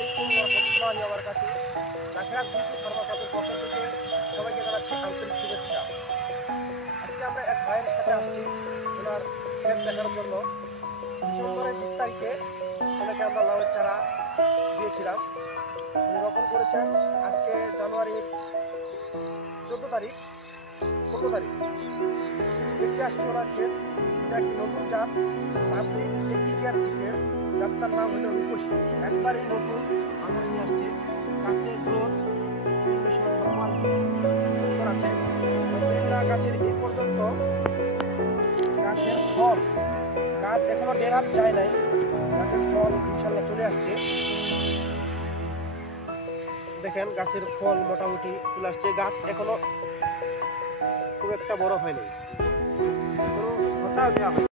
আলাইকুম ওয়া রাহমাতুল্লাহি ওয়া বারাকাতুহু। রাশিয়ার বিদ্যুৎ ফার্মাসাতের পক্ষ থেকে সবাইকে জানাচ্ছি আন্তরিক শুভেচ্ছা। আজকে আমরা এক ভাইয়ের সাথে আসছি ওনার ক্ষেত দেখার জন্য। ডিসেম্বরের 20 তারিখে ওনাকে আমরা লাউয়ের চারা দিয়েছিলাম। উনি রোপণ করেছেন আজকে জানুয়ারির 14 তারিখ 15 তারিখ দেখতে আসছি ওনার ক্ষেত। এটা একটি নতুন জাত পাবলিক এগ্রিকেয়ার সিটের জাতটার নাম হলো রূপসী। একবারই নতুন আমরা নিয়ে আসছি। গাছের গ্রোথ কন্ডিশন বা কোয়ালিটি সুন্দর আছে। আলহামদুলিল্লাহ গাছের এই পর্যন্ত গাছের ফল গাছ এখনো দেড় হাত যায় নাই, গাছের ফল ইনশাল্লাহ চলে আসছে। দেখেন গাছের ফল মোটামুটি চলে আসছে। গাছ এখনো খুব একটা বড় হয়নি, কোনো খোঁচা দেওয়া হয়।